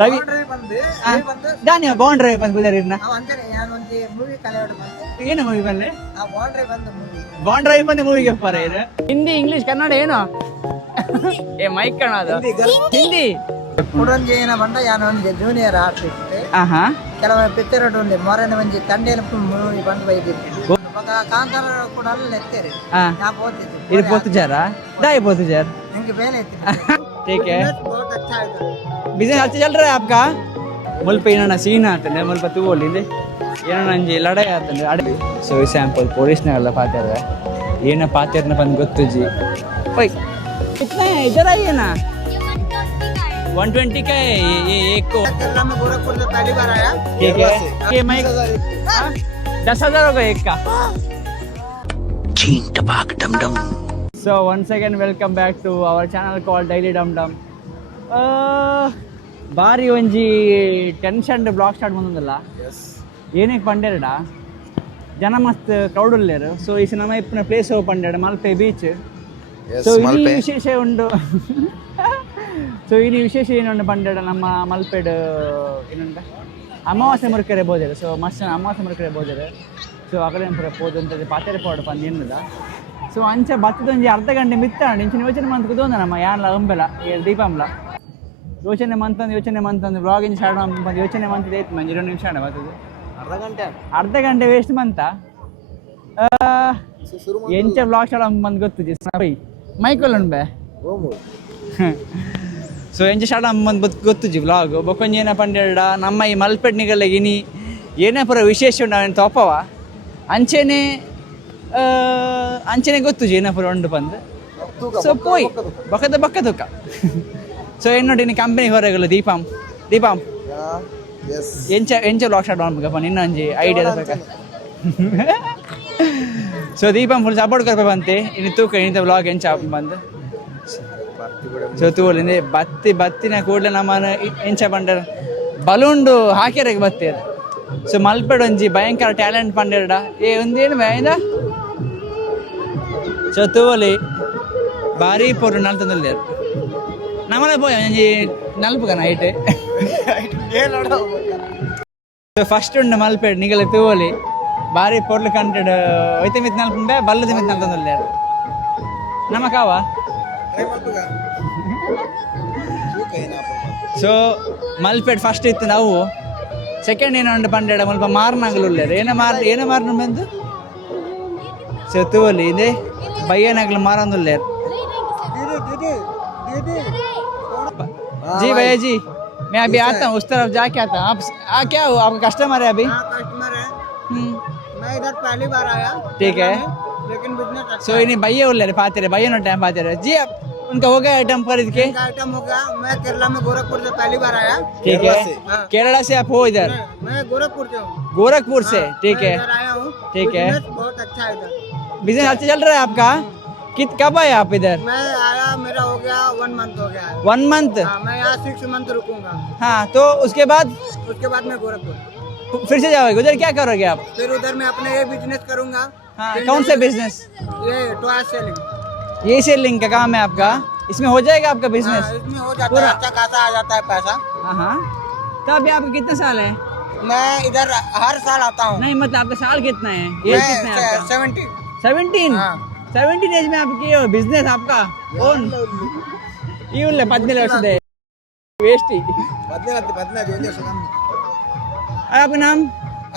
ರವಿ ದಾನಿ ಬೌಂಡ್ರಿ ಬಂದು ಗುಜರಿನ ಏನು ಮೂವಿ ಬಂದ್ರೆ ಬೌಂಡ್ರಿ ಬಂದು ಮೂವಿಗೆ ಪರ ಇದು ಹಿಂದಿ ಇಂಗ್ಲಿಷ್ ಕನ್ನಡ ಏನು ಏ ಮೈಕ್ ಕಾಣೋದು ಹಿಂದಿ ಕುಡಂಜೇನ ಬಂಡ ಯಾನ ಒಂದು ಜೂನಿಯರ್ ಆರ್ಟಿಸ್ಟ್ ಕೆಲವು ಪಿಕ್ಚರ್ ಉಂಟು ಮೊರನೆ ಒಂಜಿ ತಂಡೇನ ಮೂವಿ ಬಂದು ಬೈದಿತ್ತು ಕಾಂತಾರ ಕೂಡ ಅಲ್ಲಿ ಎತ್ತೇರಿ ನಾ ಪೋತಿದ್ದು ಇದು ಪೋತುಜಾರ दाई पहुंचे इनके पहले ठीक है बहुत अच्छा है बिजनेस अच्छा चल रहा है आपका मुल्प ಏನ ಸೀನ್ ಆತಂದ್ರೆ ಮುಲ್ಪ ತೂವೋಲಿಂದೆ ಏನೋ ನಂಜಿ ಲಡಾಯಿ ಆತಂದ್ರೆ ಅಡೆ ಸೊ ಸ್ಯಾಂಪಲ್ ಪೊಲೀಸ್ನಲ್ಲ ಪಾತ್ರೆ ಏನ ಪಾತ್ರೆನ ಬಂದು ಗೊತ್ತುಜಿ ಓಯ್ कितना है इधर आइए ना 120 का है ये एक को केरला में गोरखपुर से पहली बार आया ठीक है ये मैं 10,000 होगा एक का चीन टपाक डम डम So once again welcome back to our channel called Daily Dum Dum. ಬಾರಿ ಒಂಜಿ ಟೆನ್ಷನ್ ಬ್ಲಾಗ್ ಸ್ಟಾರ್ಟ್ ಬಂದಲ್ಲ ಏನಕ್ಕೆ ಪಂಡೇರಡ ಜನ ಮಸ್ತ್ ಕ್ರೌಡ್ ಉಳ್ಳೇರು ಸೊ ಈ ನಮ್ಮ ಇಪ್ಪನ ಪ್ಲೇಸ್ ಪಂಡೇಡ ಮಲ್ಪೆ ಬೀಚ್ ಸೊ ಇಲ್ಲಿ ವಿಶೇಷ ಉಂಡು ಸೊ ಇಲ್ಲಿ ವಿಶೇಷ ಏನುಂಡು ಪಂಡೇಡ ನಮ್ಮ ಮಲ್ಪೆಡ್ ಏನಂತ ಅಮಾವಾಸ್ಯೆ ಮುರುಕೆರೆ ಬೋದೇರು ಸೊ ಮಸ್ತ್ ಅಮಾವಾಸ್ಯೆ ಮುರುಕೆರೆ ಬೋದೇರು ಸೊ ಆ ಕಡೆ ಪೂರ ಪೋದಂತದ್ದು ಪಾತೆರೆ ಪಾಡು ಪಂದು ಏನಿಲ್ಲ ಸೊ ಅಂಚೆ ಬತ್ತದೊಂಜಿ ಅರ್ಧ ಗಂಟೆ ಮಿತ್ತಾಂಡು ಇಂಚಿನ ಯೋಚನೆ ಮಂತ್ ಕೂತೊಂದ ನಮ್ಮ ಯಾನ್ಲ ಅಂಬೆಲ ದೀಪಂಲ ಯೋಚನೆ ಮಂತಂದು ಬ್ಲಾಗ್ ಇಂಚ ಸ್ಟಾರ್ಟ್ ಬಂದು ಯೋಚನೆ ಮಂತದ ಐತೆ ಮಂಜಿ 2 ನಿಮಿಷ ಬರ್ತದೆ ಅರ್ಧ ಗಂಟೆ ವೇಸ್ಟ್ ಮಂತ ಎಂಚ ಬ್ಲಾಗ್ ಸ್ಟಾರ್ಟ್ ಬಂದು ಗೊತ್ತುಜಿ ಮೈಕಲ್ ಉಂಬೆ ಸೊ ಎಂಚ ಸ್ಟಾರ್ಟ್ ಬಂದು ಗೊತ್ತುಜಿ ಬ್ಲಾಗ್ ಬೊಕೊಂಜೇನ ಪಂಡೆರಡ ನಮ್ಮ ಈ ಮಲ್ಪೆಡ್ನಿಗಲ್ಲ ಇನಿ ಏನೇ ಪುರ ವಿಶೇಷ ಉಂಡು ಅವನು ತೋಪವ ಅಂಚೆನೆ ಗೊತ್ತುಜಿ ಏನ ಪುರ ಉಂಡು ಬಂದು ಸೊ ಪೋಯ್ ಬಕ್ಕ ತುಕ್ಕ ಸೊ ಏನು ನೋಡಿ ನೀನು ಕಂಪನಿ ಹೊರಗಲ್ಲ ದೀಪಂ ಎಂಚ ಬ್ಲಾಗ್ ಸ್ಟಾರ್ಟ್ ಮಾಡ್ಬೇಕಪ್ಪ ನಿನ್ನ ಒಂಜಿ ಐಡಿಯಾ ಬೇಕಾ ಸೊ ದೀಪಂ ಫುಲ್ ಸಪೋರ್ಟ್ ಕೊರ್ಪ ಬಂತೆ ಇನ್ನು ತೂಕ ಇಂಥ ಬ್ಲಾಗ್ ಎಂಚ ಬಂದು ಸೊ ತೂಲಿಂದೆ ಬತ್ತಿನ ಕೂಡಲೇ ನಮ್ಮನ ಎಂಚ ಪಂಡರ ಬಲೂಂಡು ಹಾಕ್ಯಾರಿಗೆ ಬತ್ತೇರು ಸೊ ಮಲ್ಪೆಡ್ ಒಂಜಿ ಭಯಂಕರ ಟ್ಯಾಲೆಂಟ್ ಪಂಡೇರಡ ಏ ಒಂದೇನು ಬೇಯಿಂದ ಸೊ ತೂವಲಿ ಭಾರಿ ಪೂರ್ಣ ನಲ್ತಂದಲ್ಲೇರು ನಮ್ಮನೆ ಪೋಯ ಒಂಜಿ ನಲ್ಪುಗನ ಐಟ್ ಸೊ ಫಸ್ಟ್ ಉಂಡು ಮಲ್ಪೆಡ್ ನಿಗಲ ತೂವಲಿ ಭಾರಿ ಪೊರ್ಲು ಕಂಟೆಡ್ ಒಯ್ತೆ ಮಿತ್ ನಲ್ಪುಂಬೆ ಬಲ್ಲದ ಮಿತ್ ನಲ್ತಂದಲ್ಲೇರು ನಮ್ಮ ಕಾವ ಸೊ ಮಲ್ಪೆಡ್ ಫಸ್ಟ್ ಇತ್ತು ನಾವು ಸೆಕೆಂಡ್ ಏನೋ ಉಂಡು ಪಂಡೆಡ ಮಲ್ಪ ಮಾರ್ನಾಗಲು ಉಳ್ಳೇರು ಏನ ಮಾರ್ನ ಬಂದು ಸೊ ತೂವಲಿ ಇದೆ ಬಯ್ಯನಾಗಲು ಮಾರಂದುಲ್ಲೇರು जी भैया जी मैं अभी आता हूँ उस तरफ जाके आता हूँ आप क्या हो आपका कस्टमर है अभी कस्टमर है मैं इधर पहली बार आया ठीक है लेकिन बिजनेस सो इन्हीं भैया उल्ले पाते रहे भैया नो टाइम पाते रहे जी अब उनका हो गया आइटम खरीद के आइटम हो गया मैं केरला में गोरखपुर से पहली बार आया ठीक है केरला से आप हो इधर मैं गोरखपुर से हूँ गोरखपुर से ठीक है आया हूँ ठीक है बहुत अच्छा है इधर बिजनेस अच्छा चल रहा है आपका कब आए आप इधर मैं आया मेरा हो गया 1 मंथ हो गया 1 मंथ मैं यहाँ 6 मंथ रुकूंगा हाँ तो उसके बाद मैं गोरखपुर फिर से जाओगे उधर क्या करोगे आप फिर उधर मैं अपने ये बिजनेस करूंगा हाँ कौन सा बिजनेस ये टॉय सेलिंग ये सेलिंग का काम है आपका इसमें हो जाएगा आपका बिजनेस इसमें हो जाता है अच्छा खासा आ जाता है पैसा हाँ तो अभी आपके कितने साल है मैं इधर हर साल आता हूँ नहीं मतलब आपका साल कितना है एज कितना है आपका 17 एज में आप किए हो बिजनेस आपका ओन ये उल्ले 17 ವರ್ಷದ वेस्ट ही 15 आपका नाम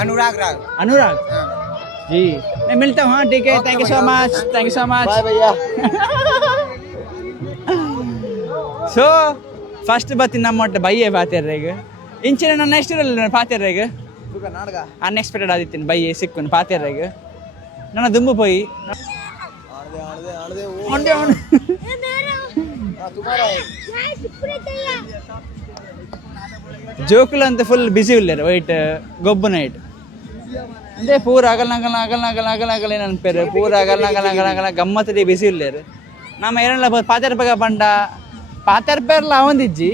अनुराग जी मैं मिलता हूँ हाँ ठीक है thank you so much bye भैया ಸೊ ಫಸ್ಟ್ ಬತ್ತಿ ನಮ್ಮೊಟ್ಟು ಬಯ್ಯೆ ಪಾತಿರ್ರೆಗ ಇಂಚಿನ ನಾನು ನೆಕ್ಸ್ಟ್ ಇರಲ್ಲ ಪಾತಿರ್ರೆಗ ಅನ್ಎಕ್ಸ್ಪೆಕ್ಟೆಡ್ ಆದಿತ್ತೀನಿ ಬಯ್ಯೆ ಸಿಕ್ಕುನ್ ಪಾತಿರ್ರೆಗ ನನ್ನ ದುಂಬು ಪೋಯಿ ಜೋಕುಲು ಅಂತ ಫುಲ್ ಬಿಸಿ ಉಳ್ಳೇರು ವೈಟ್ ಗೊಬ್ಬು ನೈಟ್ ಅಂದ್ರೆ ಪೂರ ಅಗಲ ಏನನ್ಪೇರು ಪೂರ ಅಗಲ ಗಮ್ಮತ್ತಡಿ ಬಿಸಿ ಉಳ್ಳೇರು ನಮ್ಮ ಏನೆಲ್ಲ ಪಾತೆರ್ಪಗ ಪಂಡ ಪಾತೆರ್ಪೇರ್ಲ ಅವಂದಿಜ್ಜಿ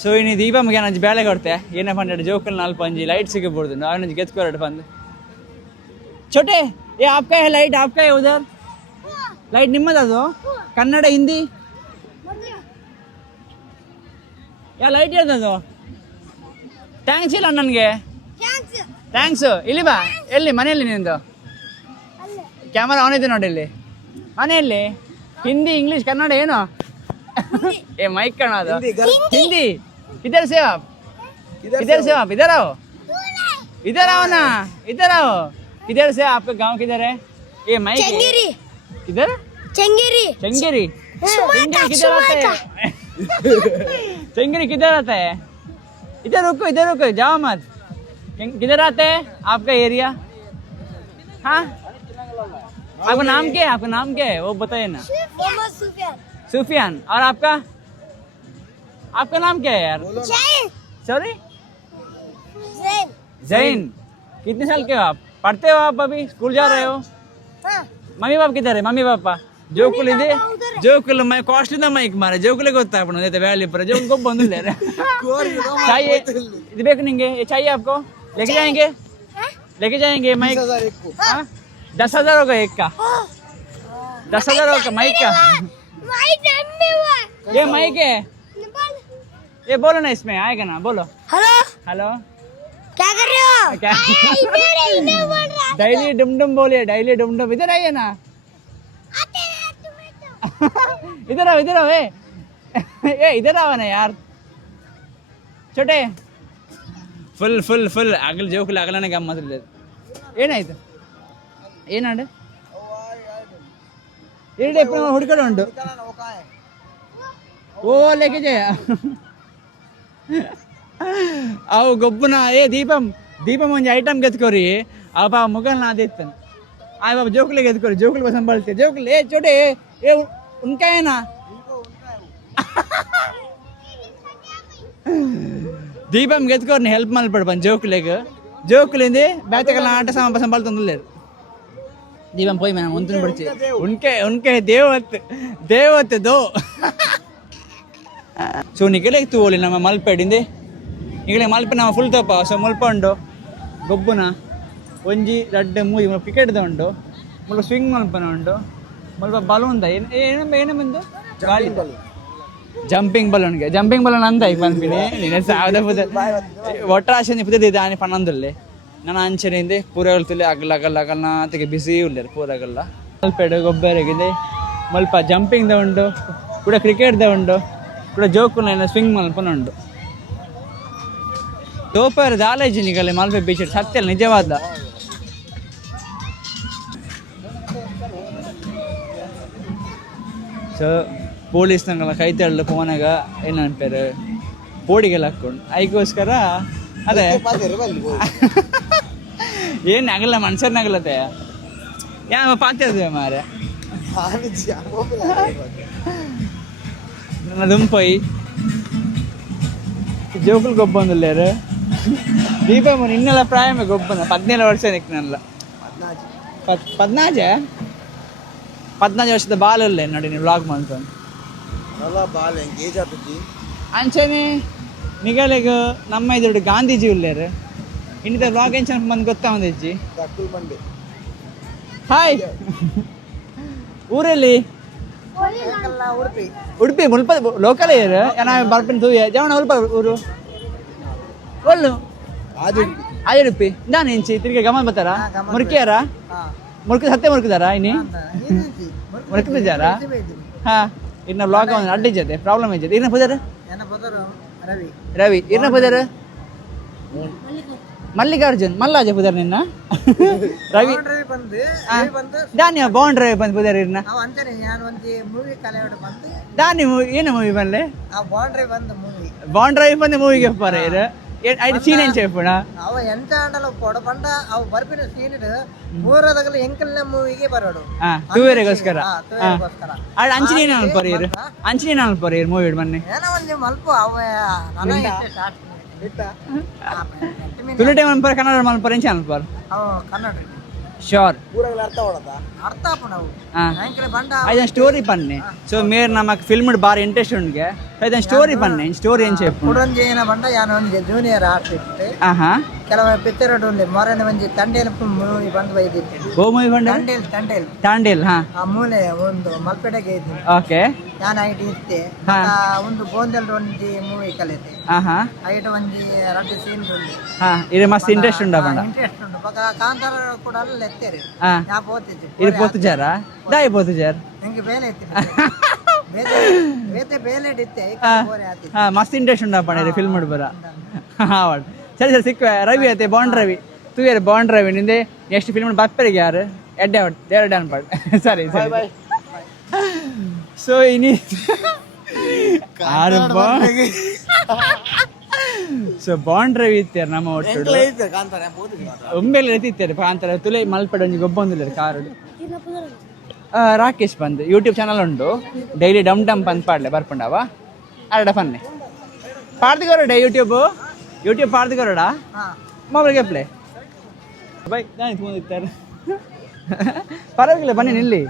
ಸೊ ಇನ್ನು ದೀಪಮ್ಗೆ ಏನಂಜಿ ಬೇಳೆ ಕೊಡ್ತೆ ಏನೇ ಪಂಡ ಜೋಕಲ್ ನಾಲ್ಕು ಅಂಜಿ ಲೈಟ್ ಸಿಗಬಹುದು ಅವನಂಜಿ ಗೆತ್ಕೊರಡು ಬಂದು छोटे ये आपका है लाइट आपका है उधर लाइट निम्मद ಅದು ಕನ್ನಡ ಹಿಂದಿ ಯಾ ಲೈಟ್ ಇರ್ತದು ಥ್ಯಾಂಕ್ಸ್ ಇಲ್ಲ ನನಗೆ ಥ್ಯಾಂಕ್ಸು ಇಲ್ಲಿ ಬಾ ಎಲ್ಲಿ ಮನೆಯಲ್ಲಿ ನಿಂದು ಕ್ಯಾಮರಾ ಆನ್ ಇದೆ ನೋಡಿ ಇಲ್ಲಿ ಮನೆಯಲ್ಲಿ ಹಿಂದಿ ಇಂಗ್ಲೀಷ್ ಕನ್ನಡ ಏನು ಏ ಮೈಕ್ ಕಣ ಅದು ಹಿಂದಿ किधर से आप इधर आओ ना इधर आओ किधर से आपका गांव किधर है ये माइक किधर चंगेरी चंगेरी किधर आता है चंगेरी किधर आता है इधर रुको जाओ मत किधर आता है आपका एरिया हाँ आपका नाम क्या है वो बताइए ना सुफियान और आपका नाम क्या है यार सॉरी जैन कितने साल के हो आप पढ़ते हो आप अभी स्कूल जा रहे हो मम्मी पापा किधर है मम्मी पापा ಜೋಕುಲ್ ಇದೆ ಜೋಕುಲ್ ಮೈ ಕಾಸ್ಟ್ಲಿಂದ ಮೈಕ್ ಮಾರೆ ಜೋಕುಲೆ ಗೊತ್ತಾಗ್ಬಿಡು ಜೊತೆ ವ್ಯಾಲಿ पर जो उनको ಬಂದಿಲ್ಲ चाहिए ಇದು ಬೇಕು ನಿಮಗೆ ये चाहिए आपको लेके जाएंगे माइक 10,000 होगा एक का 10,000 होगा माइक का ये माइक है ये बोलो ना इसमें आएगा ना बोलो हेलो क्या कर रहे हो डेली डुम बोलिए डेली डुम इधर आइए ना इधर आओ ए इधर आओ ना यार छोटे ಫುಲ್ ಆಗಲ್ ಜೋಕುಲ್ ಆಗಲನೇ ಗಮ್ಮತ್ ಇಲ್ಲ ಏನಾಯ್ತು ಏನಾಡು ಏಡೆ ಹುಡುಕಡೆ ಉಂಟು ಓ ಲೆಕ್ಕೆ ಜಯ ಅವು ಗೊಬ್ಬನ ಏ ದೀಪಂ ಒಂದು ಐಟಮ್ ಗೆತ್ಕೋರಿ ಅವ ಮುಗಲ್ ನಾ ಅದಿತ್ತಾನೆ ಆ ಬಾಬಾ ಜೋಕುಲಿಗೆ ಎತ್ಕೋರಿ ಜೋಕುಲಿಗೆ ಸಂಭಾಳಿಸ್ತೀವಿ ಜೋಕುಲ್ ಏ ಚೋಟೆ ಏ ಉನ್ಕಾಯನಾ దీపం ఎత్తుకోని హెల్ప్ మళ్ళీ పని జోకులేంది బేతకల్లా ఆట సంపాలుతుండలేదు దీపం పోయి మనం వంతుని పడిచి ఉన్కే ದೇವತ್ ದೋ ಸೊ ನಿಗಲೆ ತೂಲಿ ನಮ್ಮ ಮಲ್ಪೆಡಿಂದೆ ನಿಗಲೆ ಮಲ್ಪೆ ನಮ್ಮ ಫುಲ್ ತಪ್ಪ ಸೊ ಮಲ್ಪಂಡು ಗೊಬ್ಬುನ ಒಂಜಿ ರಡ್ಡು ಮೂಯಿ ಕ್ರಿಕೆಟ್ದ ಉಂಡು ಮುಲ್ಪ ಸ್ವಿಂಗ್ ಮಲ್ಪನ ಉಂಡು ಮುಲ್ಪ ಬಲೂನ್ದ ಏನಂದು ಗಾಳಿ ಜಂಪಿಂಗ್ ಬಲೂನ್ ಅಂದ ಪನ್ಪಿನಿ ನೀನು ಸಾವದ ಒಟ್ರಾಶೆ ಪುದ ದಾನಿ ಪನ್ನಂದುಲ್ಲೆ ನಾನು ಅಂಚನೆಯಿಂದ ಪೂರ ಹೇಳ್ತಿಲ್ಲ ಅಗಲ ತೆಗೆ ಬಿಸಿ ಉಳ್ಳೇರು ಪೂರಗಲ್ಲ ಮಲ್ಪೆಡು ಗೊಬ್ಬರಗಿದೆ ಮಲ್ಪ ಜಂಪಿಂಗ್ದ ಉಂಡು ಕೂಡ ಕ್ರಿಕೆಟ್ದ ಉಂಡು ಕೂಡ ಜೋಕುನ ಸ್ವಿಂಗ್ ಮಲ್ಪನ ಉಂಡು ದೋಪರ ದಾಲೇಜಿ ನಿಗಲೆ ಮಲ್ಪೆ ಬೀಚ್ ಸತ್ಯಲ್ಲ ನಿಜವಾದ ಸೊ ಪೊಲೀಸ್ನಂಗೆಲ್ಲ ಕೈ ತಳ್ಳು ಫೋನಾಗ ಏನು ಅನ್ಪಾರು ಬೋಡಿಗೆಲ್ಲ ಹಾಕ್ಕೊಂಡು ಅದಕ್ಕೋಸ್ಕರ ಅದೇ ಏನು ಆಗಲ್ಲ ಮನ್ಸರ್ನಾಗಲ್ಲತ್ತೆ ಯಾವ ಪಾತಿರ್ತೇವೆ ಮಾರೆ ನನ್ನ ದುಂಪೈ ಜೋಕುಲ್ ಗೊಬ್ಬೊಂದುಲ್ಲೇರು ದೀಪಮ್ಮನ ಇನ್ನೆಲ್ಲ ಪ್ರಾಯಮೇ ಗೊಬ್ಬನ 17 ವರ್ಷ ನಿಕ್ನಲ್ಲ 14 ವರ್ಷದ ಬಾಲಲ್ಲೇ ನೋಡಿ ನೀವು ವ್ಲಾಗ್ ಮಾಡ್ಕೊಂಡು ಅಂಚನೆ ನಿಗಲೆಗ ನಮ್ಮ ಇದ್ರೊಡು ಗಾಂಧೀಜಿ ಉಳ್ಳೇರು ಇನ್ನಿದ ವ್ಲಾಗ್ ಎಂಚ ಬಂದು ಗೊತ್ತಾ ಒಂದಿಜ್ಜಿ ಹಾಯ್ ಊರಲ್ಲಿ ಉಡುಪಿ ಮುಲ್ಪ ಲೋಕಲ್ ಏರು ಏನ ಬರ್ಪಿನ ತೂಯ ಜವಣ ಉಲ್ಪ ಊರು ಒಳ್ಳು ಆದಿ ಉಡುಪಿ ನಾನು ಎಂಚಿ ತಿರ್ಗಿ ಗಮನ ಬರ್ತಾರ ಮುರ್ಕಿಯಾರ ಸತ್ಯ ಮುರ್ಕಿದಾರ ಇನ್ನಿ ಮುರ್ಕಿದ್ದಾರಾ ಹಾ ಇನ್ನ ಬ್ಲಾಗ್ ಅಡ್ಡಿಜತೆ ಪ್ರಾಬ್ಲಮ್ ಐತೆ ಇನ್ನ ಪುದರ್ ರವಿ ಇನ್ನ ಪುದರ್ ಮಲ್ಲಿಕಾರ್ಜುನ್ ಮಲ್ಲಾಜ ಪುದರ್ ನಿನ್ನ ರವಿ ದಾನಿ ಬೌಂಡ್ರಿ ಬಂದು ಪುದರ್ ಇನ್ನ ದಾನಿ ಏನು ಮೂವಿ ಬಂದ್ಲೆ ಬೌಂಡ್ರಿ ಬಂದು ಮೂವಿಗೆ ಪಾರ ಇರು ಐದು ಸೀನ್ ಏನ್ చెప్పುಣ ಅವ ಎಂತ ಆಡಲು ಕೊಡ ಬಂಡ ಅವ ಬರ್ಪಿನ ಸೀನ್ ಮೂರದಾಗಲ ಎಂಕಲ್ನ ಮೂವಿಗೆ ಬರೋಡು ತೂವೆರೆಗೋಸ್ಕರ ಆಡ ಅಂಚಿನೇನ ಅನ್ಪರೀರು ಮೂವಿ ಬನ್ನಿ ಏನೋ ಒಂದು ಮಲ್ಪ ಅವ ನನಗೆ ಸ್ಟಾರ್ಟ್ ತುಳು ಟೈಮ್ ಅನ್ಪರ ಕನ್ನಡ ಮಲ್ಪರ ಎಂಚ ಅನ್ಪರ ಅವ ಕನ್ನಡ ಶ್ಯೂರ್ ಊರಗಳ ಅರ್ಥ ಆಪಣವು ಎಂಕಲೆ ಬಂಡ ಅದನ್ನ ಸ್ಟೋರಿ ಪನ್ನೆ ಸೊ ಮೇರ್ ನಮಕ್ ಫಿಲ್ಮ್ ಬಾರಿ ಇಂಟ್ರೆಸ್ಟ್ ಉಂಡ್ಗೆ ಅದನ್ನ ಸ್ಟೋರಿ ಪನ್ನೆ ಸ್ಟೋರಿ ಏನ್ చెప్పు ಕುಡಂಜೇನ ಬಂಡ ಯಾನ ಒಂದು ಜೂನಿಯರ್ ಆರ್ಟಿಸ್ಟ್ ಆಹಾ ಕೆಲವೊಮ್ಮೆ ಪಿಕ್ಚರ್ ಉಂಟು ಮೊರನೆ ಒಂಜಿ ತಂಡೇಲ ಮೂವಿ ಬಂದು ಬೈದಿತ್ತು. ಓ ಮೂವಿ ಬಂಡ ತಂಡೇಲ್ ತಾಂಡೇಲ್ ಹಾ ಆ ಮೂಲೆ ಒಂದು ಮಲ್ಪೆಡೆಗೆ ಇದ್ದೀನಿ ಓಕೆ ನಾನು ಐಟ್ ಇರ್ತೆ ಒಂದು ಬೋಂದೆಲ್ ಒಂಜಿ ಮೂವಿ ಕಲಿತೆ ಹಾ ಐಟ್ ಒಂಜಿ 2 ಸೀನ್ ಉಂಟು. ಹಾ ಇದು ಮಸ್ತ್ ಇಂಟ್ರೆಸ್ಟ್ ಉಂಟಾ ಬಂಡ ಇಂಟ್ರೆಸ್ಟ್ ಉಂಟು ಪಕ್ಕ ಕಾಂತಾರ ಕೂಡ ಅಲ್ಲ ಎತ್ತೇರಿ ಹಾ ನಾ ಪೋತಿದ್ದೆ ಇದು ಪೋತುಜಾರ ದಾಯಿ ಪೋತುಜಾರ್ ನಂಗೆ ಬೇಲೆ ಇತ್ತು ಬೇತೆ ಬೇಲೆ ಇತ್ತೆ ಬೋರೆ ಆತಿ ಹಾ ಮಸ್ತ್ ಇಂಟ್ರೆಸ್ಟ್ ಉಂಟಾ ಪಣ ಫಿಲ್ಮ್ ಬರ ಹಾ ಸರಿ ಸರಿ ಸಿಕ್ಕ ರವಿ ಐತೆ ಬಾಂಡ್ ರವಿ ತೂ ಯಾರು ಬಾಂಡ್ ರವಿ ನಿಂದೆ ನೆಕ್ಸ್ಟ್ ಫಿಲ್ಮ್ ಬಪ್ಪರಿಗೆ ಯಾರು ಎಡ್ಡೆ ದೇವರ ಡ್ಯಾನ್ ಪಾಡ್ ಸರಿ ಸರಿ ಸೊ ಇನಿ ಆರು ಸೊ ಬಾಂಡ್ ರವಿ ಇತ್ತಾರೆ ನಮ್ಮ ಒಟ್ಟು ಒಮ್ಮೆಲೆ ಎತ್ತಿತ್ತಾರೆ ಕಾಂತಾರ ತುಲೆ ಮಲ್ಪಡ ಒಂಜಿ ಗೊಬ್ಬೊಂದಿಲ್ಲ ಕಾರು ರಾಕೇಶ್ ಬಂದು ಯೂಟ್ಯೂಬ್ ಚಾನಲ್ ಉಂಟು ಡೈಲಿ ಡಮ್ ಡಮ್ ಪಂದ್ ಪಾಡ್ಲೆ ಬರ್ಪುಂಡವ ಅರಡ ಫನ್ನೆ ಪಾಡ್ದಿಗೋರಡ ಯೂಟ್ಯೂಬ್ ಪಾಡ್ದಿಗೋರಡ ಮೊಬೈಲ್ಗೆ ಪ್ಲೇ ಬೈ ನಾನು ಇತ್ತಾರೆ ಪರವಾಗಿಲ್ಲ ಬನ್ನಿ ನಿಲ್ಲಿ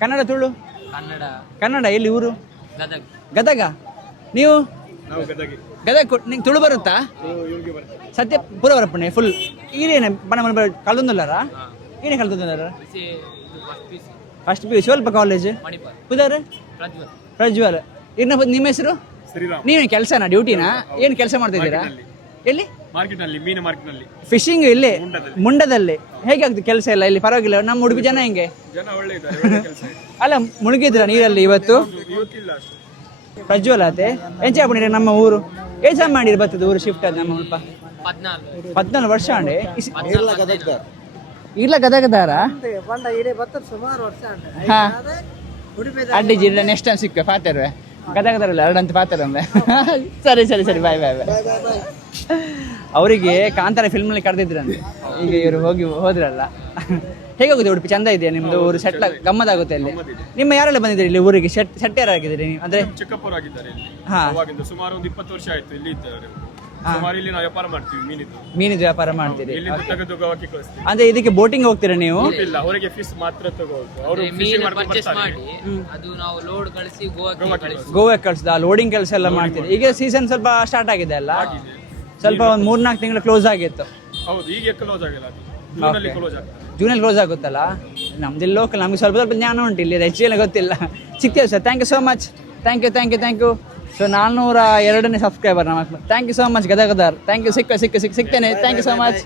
ಕನ್ನಡ ತುಳು ಕನ್ನಡ ಎಲ್ಲಿ ಊರು ಗದಗ ನೀವು ಗದಗ ನಿಂಗೆ ತುಳು ಬರುತ್ತಾ ಸತ್ಯ ಪೂರ ಬರಪ್ಪಣೆ ಫುಲ್ ಈರೇನೆ ಬಣ್ಣ ಕಲ್ತೊಂದಲ್ಲಾರ ಏನೇ ಕಲ್ತೊಂದಲ್ಲಾರ ಫಸ್ಟ್ ಪಿ ಸ್ವಲ್ಪ ಕಾಲೇಜ್ ಪುದರ್ ಪ್ರಜ್ವಲ್ ನಿಮ್ಮ ಹೆಸರು ನೀವೇನು ಕೆಲಸನಾ ಡ್ಯೂಟಿನಾ ಏನು ಕೆಲಸ ಮಾಡ್ತಾ ಇದ್ದೀರಾ ಎಲ್ಲಿ ಫಿಶಿಂಗ್ ಇಲ್ಲಿ ಮುಂಡದಲ್ಲಿ ಹೇಗೆ ಆಗ್ತದೆ ಕೆಲಸ ಎಲ್ಲ ಇಲ್ಲಿ ಪರವಾಗಿಲ್ಲ ನಮ್ಮ ಉಡುಪಿ ಜನ ಹೆಂಗೆ ಅಲ್ಲ ಮುಳುಗಿದ್ರ ನೀರಲ್ಲಿ ಇವತ್ತು ಪ್ರಜ್ವಲ್ ಆತೆ ಎಂಚ ಹಾಕೊಂಡಿರಿ ನಮ್ಮ ಊರು ಏಜ್ ಮಾಡಿರಿ ಬರ್ತದೆ ಊರು ಶಿಫ್ಟ್ ಆದ ನಮ್ಮ ಸ್ವಲ್ಪ 14 ವರ್ಷ ಅಂಡೆ ಇಲ್ಲ ಗದಗದಾರ ಬಂಡ ಇಡೀ ಬತ್ತ ಸುಮಾರು ವರ್ಷ ಹಾ ಅಡ್ಡಿ ಜಿಲ್ಲ ನೆಕ್ಸ್ಟ್ ಟೈಮ್ ಸಿಕ್ಕ ಪಾತೇರ್ವೆ ಗದಗದಾರಲ್ಲ ಎರಡಂತ ಪಾತೇರೊಮ್ಮೆ ಸರಿ ಸರಿ ಸರಿ ಬಾಯ್ ಬಾಯ್ ಬಾಯ್ ಅವರಿಗೆ ಕಾಂತಾರ ಫಿಲ್ಮಲ್ಲಿ ಕರೆದಿದ್ರಂತೆ ಈಗ ಇವರು ಹೋದ್ರಲ್ಲ ಹೇಗೋಗುತ್ತೆ ಉಡುಪಿ ಚಂದ ಇದೆಯಾ ನಿಮ್ದು ಊರು ಸೆಟ್ ಗಮ್ಮತ್ತಾಗುತ್ತೆ ಅಲ್ಲಿ ನಿಮ್ಮ ಯಾರೆಲ್ಲ ಬಂದಿದ್ದೀರಿ ಇಲ್ಲಿ ಊರಿಗೆ ಸೆಟ್ ಯಾರಾಗಿದ್ದೀರಿ ನೀವು ಅಂದ್ರೆ ಚಿಕ್ಕಪ್ಪರಾಗಿದ್ದಾರೆ ಇಲ್ಲಿ ಹಾ ಸುಮಾರು ಒಂದು 20 ವರ್ಷ ಆಯ್ತು ಇಲ್ಲಿ ಇದ್ದಾರೆ ಸುಮಾರು ಇಲ್ಲಿ ನಾವು ವ್ಯಾಪಾರ ಮಾಡ್ತೀವಿ ಮೀನಿದು ವ್ಯಾಪಾರ ಮಾಡ್ತೀರಿ ಇಲ್ಲಿಂದ ತೆಗೆದು ಗೋವಾಕ್ಕೆ ಕಳಿಸ್ತೀವಿ ಅಂದ್ರೆ ಇದಕ್ಕೆ ಬೋಟಿಂಗ್ ಹೋಗ್ತೀರಾ ನೀವು ಇಲ್ಲ ಅವರಿಗೆ ಫೀಸ್ ಮಾತ್ರ ತಗೋದು ಅವರು ಅದು ನಾವು ಲೋಡ್ ಕಳಿಸಿ ಗೋವಾಕ್ಕೆ ಕಳಿಸ್ದ ಲೋಡಿಂಗ್ ಕೆಲಸ ಎಲ್ಲ ಮಾಡ್ತೀರಿ ಈಗ ಸೀಸನ್ ಸ್ವಲ್ಪ ಸ್ಟಾರ್ಟ್ ಆಗಿದೆ ಅಲ್ಲ ಸ್ವಲ್ಪ ಒಂದು 3-4 ತಿಂಗಳು ಕ್ಲೋಸ್ ಆಗಿತ್ತು ಹೌದು ಈಗ ಕ್ಲೋಸ್ ಆಗಿಲ್ಲ ಜೂನಲ್ಲಿ ಕ್ಲೋಸ್ ಆಗ್ತದೆ ಜೂನಲ್ಲಿ ಕ್ಲೋಸ್ ಆಗುತ್ತಲ್ಲ ನಮ್ದು ಲೋಕಲ್ ನಮ್ಗೆ ಸ್ವಲ್ಪ ಜ್ಞಾನ ಉಂಟು ಇಲ್ಲಿ ಹೆಚ್ಚಿಗೆ ಗೊತ್ತಿಲ್ಲ ಸಿಗ್ತೇವೆ sir thank you so much thank you so 402ನೇ ಸಬ್ಸ್ಕ್ರೈಬರ್ ನಮ್ಮ ಥ್ಯಾಂಕ್ ಯು ಸೋ ಮಚ್ ಗದಗದಾರ್ ಥ್ಯಾಂಕ್ ಯು ಸಿಗ್ತೇನೆ thank you so much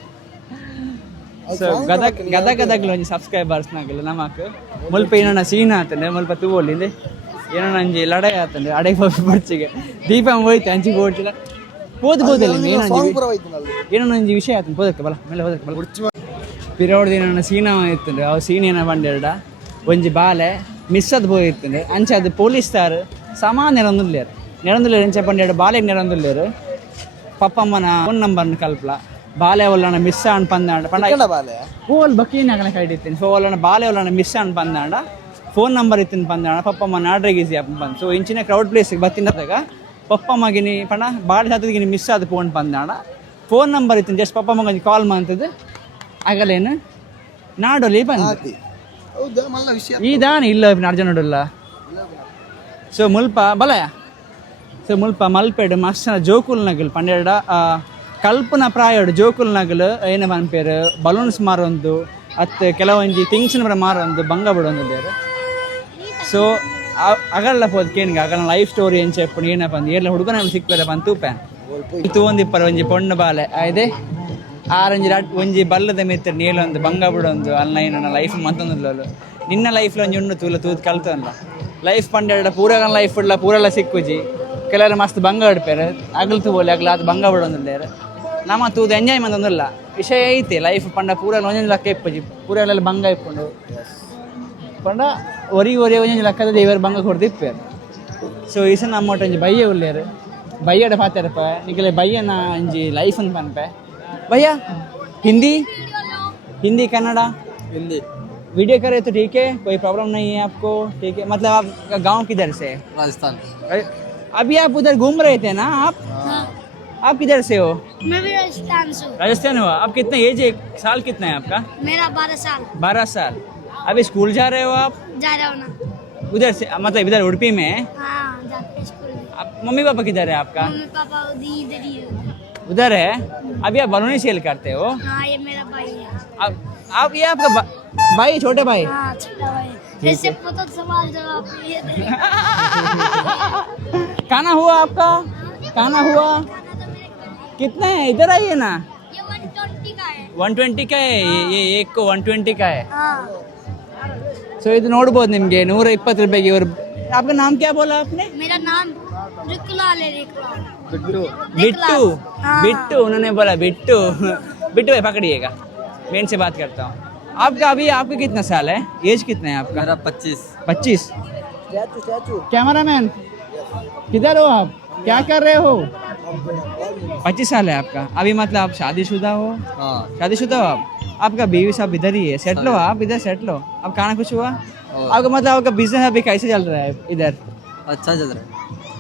so ಗದಗದಾಗ್ಲು ಒಂಜಿ ಸಬ್ಸ್ಕ್ರೈಬರ್ಸ್ ನಾಗಿಲ್ಲ ನಮಕ್ ಮುಲ್ಪ ಏನಣ್ಣ ಸೀನ್ ಆತಂಡೆ ಮುಲ್ಪ ತೂವೊಲಿಂದೆ ಏನಣ್ಣ ಅಂಜಿ ಲಡೈ ಆತಂಡೆ ಅಡೈ ಬರ್ಚಿಗೆ ದೀಪ ಹೋಯ್ತು ಅಂಚಿಗೆ ಓಡ್ತಿಲ್ಲ ಓದ್ಬೋದಲ್ಲಿ ಏನೊಂದು ವಿಷಯ ಆಯ್ತು ಹೋದಕ್ಕೆ ಬಲ ಮೇಲೆ ಹೋದಕ್ಕೆ ಬಲ ಪಿರೋಡ್ದು ಏನೋ ಸೀನಾ ಇರ್ತಂದ್ರೆ ಅವು ಸೀನ್ ಏನ ಬಂಡೇರಡ ಒಂಜಿ ಬಾಲೆ ಮಿಸ್ ಅದು ಹೋಗಿರ್ತಂದ್ರೆ ಅಂಚೆ ಅದು ಪೊಲೀಸ್ ತಾರು ಸಮ ನೆರಂದುಲ್ಲೇರು ಎಂಚ ಬಂಡೇಡು ಬಾಲೆಗೆ ನೆರಂದುಲ್ಲೇರು ಪಪ್ಪಮ್ಮನ ಫೋನ್ ನಂಬರ್ನ ಕಲ್ಪಲ ಬಾಲೆ ಒಲ್ಲಣ ಮಿಸ್ ಅನ್ ಪಂದಾಂಡ ಪಂಡ ಓಲ್ ಬಕೀನ ಕಣ ಕಡಿತೀನಿ ಸೊ ಒಲ್ಲಣ ಬಾಲೆ ಒಲ್ಲಣ ಮಿಸ್ ಅನ್ ಪಂದಾಂಡ ಫೋನ್ ನಂಬರ್ ಇತ್ತಿನ ಪಂದಾಂಡ ಪಪ್ಪಮ್ಮ ನಾಡ್ರೆಗೆ ಈಸಿ ಅಪ್ಪ ಬಂದು ಸೊ ಇಂಚಿನ ಕ್ರೌಡ್ ಪ್ಲೇಸಿಗೆ ಬತ್ತಿನದಾಗ ಪಪ್ಪಮ್ಮಗಿನಿ ಪಣ ಬಾಡಿ ಹತ್ತದಿಗಿನಿ ಮಿಸ್ ಆದ ಫೋನ್ ಪಂದಾಣ ಫೋನ್ ನಂಬರ್ ಇತ್ತು ಜಸ್ಟ್ ಪಪ್ಪಮ್ಮಗೊಂದು ಕಾಲ್ ಮಾಡ್ತದೆ ಆಗಲೇನು ನಾಡೋಲಿ ಬಂದು ಈ ದಾನ ಇಲ್ಲ ನಾಡು ಜನ ನೋಡಲ್ಲ ಸೊ ಮುಲ್ಪ ಬಲಯ ಸೊ ಮುಲ್ಪ ಮಲ್ಪೆಡು ಮಸ್ಸನ ಜೋಕುಲ್ ನಗಲು ಪಂಡೆರಡ ಕಲ್ಪನಾ ಪ್ರಾಯಡು ಜೋಕುಲ್ ನಗಲು ಏನು ಪನ್ಪೇರು ಬಲೂನ್ಸ್ ಮಾರೊಂದು ಅತ್ತು ಕೆಲವೊಂಜಿ ಥಿಂಗ್ಸ್ನ ಬರ ಮಾರೊಂದು ಬಂಗ ಬಿಡೊಂದು ಬೇರೆ ಸೊ ಅಗಲ್ಲ ಪೋದ್ ಕೇನಿಗೆ ಅಗಲ ಲೈಫ್ ಸ್ಟೋರಿ ಏನು చెప్పు ಏನಪ್ಪ ಅಂದು ಎಲ್ಲ ಹುಡುಗನ ಸಿಕ್ತಾರೆ ಬಂದು ತೂಪ್ಯಾನ್ ಇದು ಒಂದಿಪ್ಪರ ಒಂಜಿ ಪೊಣ್ಣು ಬಾಲೆ ಇದೆ ಆರಂಜಿ ಒಂಜಿ ಬಲ್ಲದ ಮೆತ್ತ ನೀಲೊಂದು ಬಂಗ ಬಿಡೊಂದು ಅಲ್ಲ ನನ್ನ ಲೈಫ್ ಮಂತೊಂದು ನಿನ್ನ ಲೈಫ್ಲ ಒಂಜಿ ಉಣ್ಣು ತೂಲ ತೂದು ಕಲ್ತಲ್ಲ ಲೈಫ್ ಪಂಡೆರಡ ಪೂರಗನ ಲೈಫ್ ಉಳ್ಳ ಪೂರೆಲ್ಲ ಸಿಕ್ಕುಜಿ ಕೆಲವರು ಮಸ್ತ್ ಬಂಗ ಹಿಡ್ಪೇರು ಅಗಲ್ ತೂಬೋಲಿ ಅಗಲ ಅದು ಬಂಗ ಬಿಡೊಂದಿಲ್ಲೇರು ನಮ್ಮ ತೂದು ಎಂಜಾಯ್ ಮಂತೊಂದಿಲ್ಲ ವಿಷಯ ಐತಿ ಲೈಫ್ ಪಂಡ ಪೂರ ಒಂದೊಂದು ಲಕ್ಕ ಇಪ್ಪಜಿ ಪೂರೆಲ್ಲ ಬಂಗ ಇಪ್ಪುಂಡು ಪಂಡ ಒರಿ ಒಂಜೊಂದು ಲಕ್ಕದ ದೇವರು ಬಂಗ ಕೊಡ್ದು ಇಪ್ಪೇರು ಸೊ ಈಸ ನಮ್ಮ ಒಟ್ಟು ಒಂಜಿ ಬಯ್ಯ ಉಳ್ಳೇರು ಬಯ್ಯಡ ಪಾತಾರಪ್ಪ ನಿಖಲೆ ಬಯ್ಯನ ಒಂಜಿ ಲೈಫ್ ಅನ್ ಪನ್ಪೆ भैया हिंदी कन्नड़ा वीडियो करे तो ठीक है कोई प्रॉब्लम नहीं है आपको ठीक है मतलब आप गांव किधर से राजस्थान अभी आप उधर घूम रहे थे ना आप आप किधर से हो मैं भी राजस्थान से हूँ। राजस्थान हो आप कितना एज है साल कितना है आपका मेरा 12 साल 12 साल अभी स्कूल जा रहे हो आप जा रहा हूँ ना उधर से मतलब इधर उड़पी में हाँ जाते स्कूल में मम्मी पापा किधर है आपका? मम्मी पापा इधर ही है। उधर है। अभी आप बलून सेल करते हो? हाँ ये मेरा भाई है। आप ये आपका भाई, छोटे भाई? हाँ छोटा भाई। ऐसे पता सवाल जवाब ये दे। खाना हुआ आपका? खाना हुआ? कितना है? इधर आइए ना। ये 120 का है। 120 का है ये एक को 120 का है. हाँ ಸೊ ಇದು ನೋಡ್ಬೋದು ನಿಮಗೆ 120 ರೂಪಾಯಿಗೆ ಇವರು. आपका नाम क्या बोला आपने? मेरा नाम रिकलाल है। रिकलाल बिट्टू. हाँ। बिट्टू उन्होंने बोला बिट्टू. बिट्टू भाई पकड़िएगा, मैं इनसे बात करता हूँ. आपका अभी आपका कितना साल है? एज कितना है आपका? मेरा 25. 25. कैमरा मैन किधर हो आप? क्या कर रहे हो? 25 साल है आपका. अभी मतलब आप शादीशुदा हो? हाँ. शादीशुदा हो आप? आपका बीवी साहब इधर ही है. सेटल हो आप? इधर सेटल हो. अब खाना कुछ हुआ? आपका मतलब आपका बिजनेस अभी कैसे चल रहा है इधर? अच्छा चल रहा है.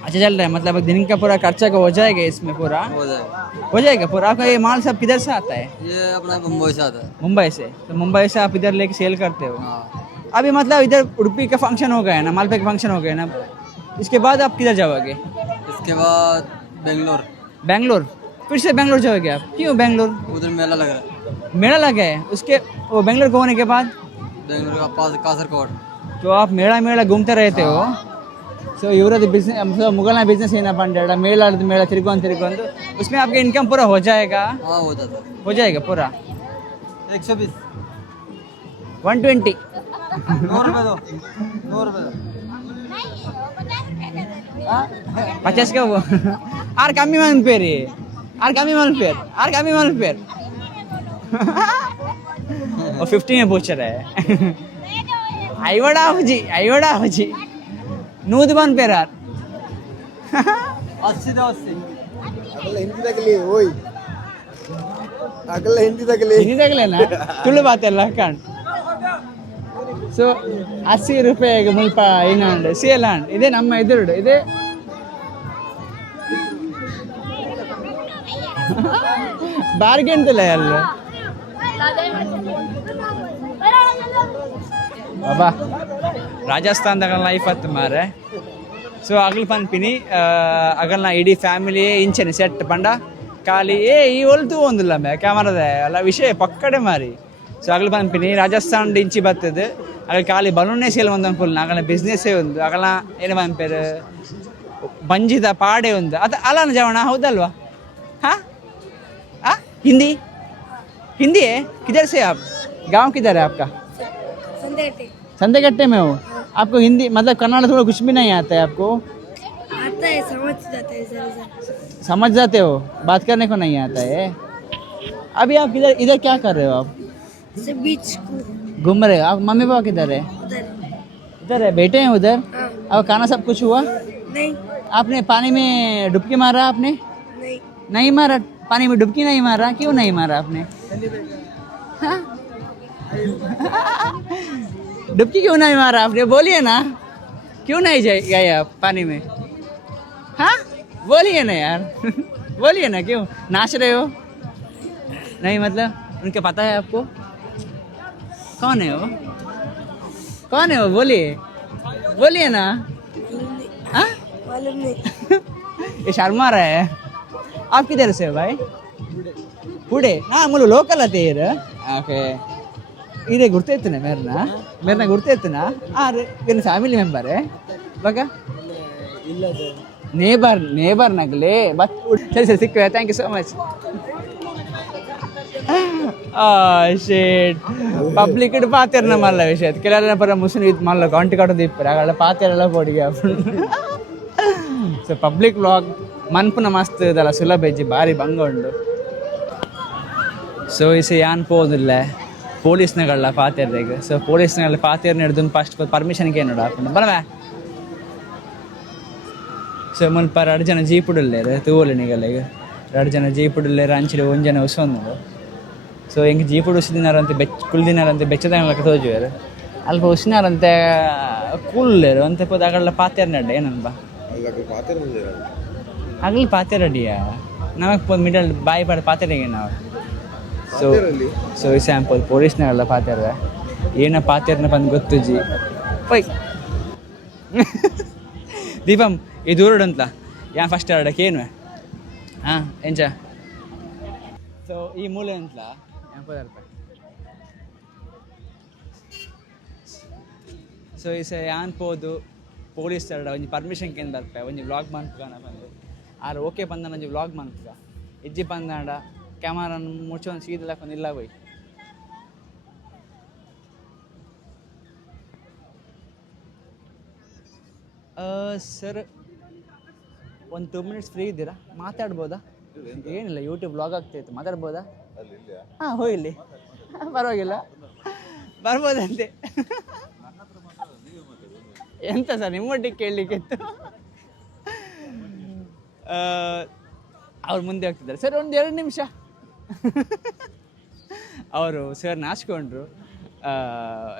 अच्छा चल रहा है. मतलब दिन का पूरा खर्चा का हो जाएगा इसमें पूरा? हो जाएगा पूरा. आपका ये माल सब किधर से आता है? ये अपना मुंबई से आता है. मुंबई से. तो मुंबई से आप इधर लेके सेल करते हो? हाँ. अभी मतलब इधर उडुपी का फंक्शन हो गया है ना, मालपे का फंक्शन हो गया है ना, इसके बाद आप किधर जाओगे? इसके बाद बेंगलोर. बैंगलोर? फिर से बैंगलोर जाओगे आप? क्यों बैंगलोर? उधर मेला लग रहा है. मेला लगा है उसके वो बैंगलोर को होने के बाद? बेंगलोर का पास कासरकोट. तो आप मेला घूमते रहते हो. ಸೊ ಇವರದ್ದು ಬಿಸ್ನೆಸ್ ಮುಗಲ್ನ ಬಿಸ್ನೆಸ್ ಏನಪ್ಪ ಅಂತ ಹೇಳ ಮೇಳ ತಿರ್ಕೊಂಡು उसमें आपका इनकम पूरा हो जाएगा? हाँ हो जाता है. हो जाएगा पूरा. 120. 120. 100 रुपये दो. 100 रुपये दो. 50 का वो आर कमी मन पे रे. आर कमी मन पे वो 50 में पूछ रहा है. अयोड़ा हुजी नूद बन पे यार. 80 दो 80. हिंदी तक लेना तुಳು बात ಎಲ್ಲ ಕಂಡು. ಸೊ 80 ರೂಪಾಯಿಗೆ ಮುಲ್ಪ ಏನಂಡು ಸೇಲಾಂಡ್ ಇದೇ ನಮ್ಮ ಎದುರುಡು ಇದೇ ಬಾರ್ಗೇನ್ ತಿಲ್ಲ ಎಲ್ಲ ಬಾಬಾ. ರಾಜಸ್ಥಾನದಾಗ ಲೈಫ್ ಹತ್ತು ಮಾರೆ. ಸೊ ಅಗಲ್ ಪನ್ಪಿನಿ ಅಗಲ್ನ ಇಡೀ ಫ್ಯಾಮಿಲಿ ಇಂಚೆನೆ ಸೆಟ್ ಪಂಡ ಖಾಲಿ ಈ ಒಲ್ತು ಒಂದಿಲ್ಲ ಮೇ ಕ್ಯಾಮರಾದ ಅಲ್ಲ ವಿಷಯ ಪಕ್ಕಡೆ ಮಾರಿ. ಸೊ ಅಗಲ್ ಪನ್ಪಿನಿ ರಾಜಸ್ಥಾನ್ ಇಂಚಿ ಬರ್ತದೆ ಅಗಲ್ ಖಾಲಿ ಬಲೂನೇ ಸೇಲ್ ಒಂದು ಅನ್ಫುಲ್ ಅಗಲ ಬಿಸ್ನೆಸ್ಸೇ ಒಂದು ಅಗಲ ಏನು ಪನ್ಪೇರು ಬಂಜಿದ ಪಾಡೆ ಒಂದು ಅದು ಅಲ್ಲ ಜವಣ ಹೌದಲ್ವಾ? हाँ हिंदी है. किधर से आप? गांव किधर है आपका? संदेगट्टे में हो. आपको हिंदी मतलब कन्नड़ थोड़ा कुछ भी नहीं आता है आपको? आता है, समझ जाते हैं जरा. समझ जाते हो, बात करने को नहीं आता है. अभी आप इधर क्या कर रहे हो? आप बीच को घूम रहे हो. आप मम्मी पापा किधर है? इधर है, बैठे हैं उधर. अब खाना सब कुछ हुआ? नहीं. आपने पानी में डुबकी मारा? आपने नहीं. नहीं मारा पानी में डुबकी? नहीं मारा. क्यों नहीं मारा आपने? हाँ? डुबकी क्यों नहीं मारा आपने? बोलिए ना, क्यों नहीं गए आप पानी में? हाँ बोलिए ना यार. बोलिए ना, क्यों नाच रहे हो? नहीं मतलब उनके पता है आपको? कौन है वो? बोलिए ना. हाँ मालूम नहीं. ये शर्मा रहा है. आप किधर से हो भाई? पुणे. ना मुझे लोकल आते हैं. ओके. इधे गुर्तेतना मेरना गुर्तेतना अरे मेरे फैमिली मेंबर है बगा नेबर नगले बट सरी सिक्वे. Thank you so much. ಶೇಟ್ ಪಬ್ಲಿಕ್ ಇಟ್ಟು ಪಾತಿರ್ನ ಮಲ್ಲ ವಿಷಯ ಕೆಲವರ ಪರ ಮುಸ್ಲಿಂ ಇದು ಮಲ್ಲ ಗಂಟೆ ಕಟ್ಟೋದು ಇಪ್ಪರೆ ಆಗಳ ಪಾತಿರೆಲ್ಲ ಪೋಡಿಗೆ. ಸೊ ಪಬ್ಲಿಕ್ ವ್ಲಾಗ್ ಮನ್ಪುನ ಮಸ್ತ್ ಇದಲ್ಲ ಸುಲಭ ಇಜ್ಜಿ ಭಾರಿ ಭಂಗ ಉಂಡು. ಸೊ ಇಸ ಯಾನ್ ಪೋದಿಲ್ಲ ಪೊಲೀಸ್ನಗಳ ಪಾತಿರ್ದಾಗ. ಸೊ ಪೊಲೀಸ್ನಗಳ ಪಾತಿರ್ನ ಹಿಡ್ದು ಫಸ್ಟ್ ಪರ್ಮಿಷನ್ಗೆ ಏನು ಹಾಕೊಂಡು ಬರವೇ. ಸೊ ಮುಲ್ಪ 2 ಜನ ಜೀಪುಡುಲ್ಲೇರು ತೂವಲಿನಿಗಲ್ಲಿಗೆ 2 ಜನ ಜೀಪುಡುಲ್ಲೇರು ಅಂಚಿಡು 1 ಜನ ಉಸೊಂದು. ಸೊ ಹೆಂಗೆ ಜೀಪುಡು ಉಸಿದಿನಾರಂತೆ ಕುಲ್ದಿನಾರಂತೆ ಬೆಚ್ಚದಂಗ್ಲಕ್ಕೆ ತೋಜುವರು ಅಲ್ಪ ಉಸಿನಾರಂತೆ ಕೂಲ್ಲೇರು ಅಂತ ಪೋದು ಅಗಲ ಪಾತ್ಯಾರ ನಡ್ಡ ಏನನ್ಬ ಅಗಲ್ ಪಾತ್ಯಾರ ಅಡಿಯ ನಮಗೆ ಪೋದು ಮಿಡಲ್ ಬಾಯಿ ಪಾಡ ಪಾತ್ಯಾರಿಗೆ ನಾವು. ಸೊ ಈ ಸ್ಯಾಂಪಲ್ ಪೊಲೀಸ್ನಾಗಲ್ಲ ಪಾತ್ಯಾರ ಏನ ಪಾತ್ಯಾರನ ಬಂದು ಗೊತ್ತುಜಿ ಪೈ ದೀಪಂ ಈ ದೂರಡು ಅಂತ ಯಾನ್ ಫಸ್ಟ್ ಆಡಕ್ಕೆ ಏನು ಹಾಂ ಎಂಚ ಸೊ ಈ ಮೂಲೆ ಅಂತಲ ಪದಾರ್ಥ ಸೊ ಈ ಸರಿ ಯಾನ್ ಪೋದು ಪೊಲೀಸ್ ತರಡ ಒಂಜಿ ಪರ್ಮಿಷನ್ ಕೇಂದ್ರ ಬರ್ಪೆ ಒಂಜಿ ವ್ಲಾಗ್ ಮನ್ಪುಗಾನ ಬಂದು ಆರು ಓಕೆ ಬಂದ ಒಂಜಿ ವ್ಲಾಗ್ ಮನ್ಪುಗ ಇಜ್ಜಿ ಬಂದಾಂಡ ಕ್ಯಾಮರಾನ ಮುಚ್ಚೊಂದು ಸೀದಲಾಕೊಂಡು ಇಲ್ಲ ಹೋಯ್ ಸರ್ ಒಂದು 2 ಮಿನಿಟ್ಸ್ ಫ್ರೀ ಇದ್ದೀರಾ ಮಾತಾಡ್ಬೋದಾ ಏನಿಲ್ಲ ಯೂಟ್ಯೂಬ್ ವ್ಲಾಗ್ ಆಗ್ತಾಯಿತ್ತು ಮಾತಾಡ್ಬೋದಾ ಹಾಂ ಹೋಗಿಲ್ಲಿ ಪರವಾಗಿಲ್ಲ ಬರ್ಬೋದಂತೆ ಎಂತ ಸರ್ ನಿಮ್ಮೊಟ್ಟಿಗೆ ಕೇಳಲಿಕ್ಕಿತ್ತು ಅವ್ರು ಮುಂದೆ ಹೋಗ್ತಿದ್ದಾರೆ ಸರ್ ಒಂದು 2 ನಿಮಿಷ ಅವರು ಸರ್ ನಾಚ್ಕೊಂಡ್ರು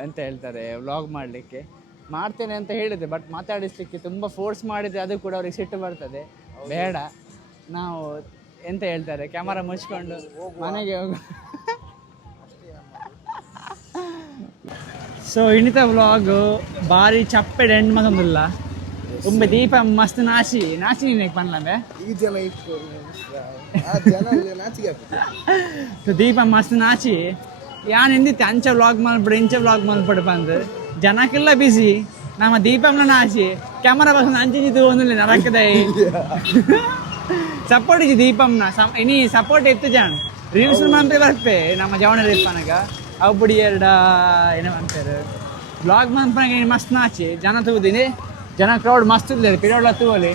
ಎಂತ ಹೇಳ್ತಾರೆ ವ್ಲಾಗ್ ಮಾಡಲಿಕ್ಕೆ ಮಾಡ್ತೇನೆ ಅಂತ ಹೇಳಿದೆ ಬಟ್ ಮಾತಾಡಿಸ್ಲಿಕ್ಕೆ ತುಂಬ ಫೋರ್ಸ್ ಮಾಡಿದರೆ ಅದು ಕೂಡ ಅವ್ರಿಗೆ ಸಿಟ್ಟು ಬರ್ತದೆ ಬೇಡ ನಾವು ಎಂತ ಹೇಳ್ತಾರೆ ಕ್ಯಾಮರಾ ಮುಚ್ಕೊಂಡು ಮನೆಗೆ ಹೋಗು ಸೊ ಇನ್ನಿತ ವ್ಲಾಗು ಭಾರಿ ಚಪ್ಪೆಡ್ ಎಂಡ್ ಮಗಂದಿಲ್ಲ ತುಂಬ ದೀಪ ಮಸ್ತ್ ನಾಚಿ ನೀನು ಪನ್ಲಂಬೆ ಸೊ ದೀಪ ಮಸ್ತ್ ನಾಚಿ ಯಾನ್ ಎಂದಿತ್ತೆ ಅಂಚ ವ್ಲಾಗ್ ಮಾಡ್ಬಿಡು ಇಂಚ ವ್ಲಾಗ್ ಮಾಡ್ಬಿಡು ಬಂದು ಜನಕ್ಕೆಲ್ಲ ಬಿಸಿ ನಮ್ಮ ದೀಪಂನ ನಾಚಿ ಕ್ಯಾಮರಾ ಬಸ್ ಅಂಚಿದ್ದು ಒಂದು ನರಕದ ಸಪೋರ್ಟ್ ಇಜ್ಜಿ ದೀಪಂನ ಇನಿ ಸಪೋರ್ಟ್ ಎತ್ತು ಜಾಣ ರೀಲ್ಸ್ ಮಂತ್ರಿ ಬರ್ಪೆ ನಮ್ಮ ಜವಣ ರೇಪನಗ ಅವು ಬುಡಿ ಎರಡ ಏನೋ ಅಂತಾರೆ ಬ್ಲಾಗ್ ಮಂತ್ಪನಗ ಮಸ್ತ್ ನಾಚಿ ಜನ ತೂದಿನಿ ಜನ ಕ್ರೌಡ್ ಮಸ್ತ್ ಇದ್ದಾರೆ ಪಿರಿಯಡ್ ತೂವಲಿ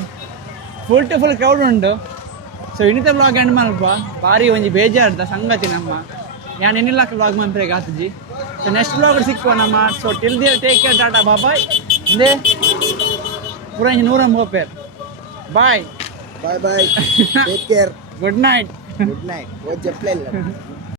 ಫುಲ್ ಟು ಫುಲ್ ಕ್ರೌಡ್ ಉಂಟು ಸೊ ಇನ್ನಿತ ಬ್ಲಾಗ್ ಎಂಡ್ ಮಲ್ಪ ಭಾರಿ ಒಂಜಿ ಬೇಜಾರ್ದ ಸಂಗತಿ ನಮ್ಮ ನಾನು ಏನಿಲ್ಲ ಬ್ಲಾಗ್ ಮಂತ್ರಿಗೆ ಆತಜಿ ಸೊ ನೆಕ್ಸ್ಟ್ ಬ್ಲಾಗ್ ಸಿಕ್ಕುವ ನಮ್ಮ so till the take care tata bye ಇಂದೇ ಪೂರ 100 ಹೋಪೇರ್ bye bye take care good night good night ಓ ಜಪ್ಲೆ ಇಲ್ಲ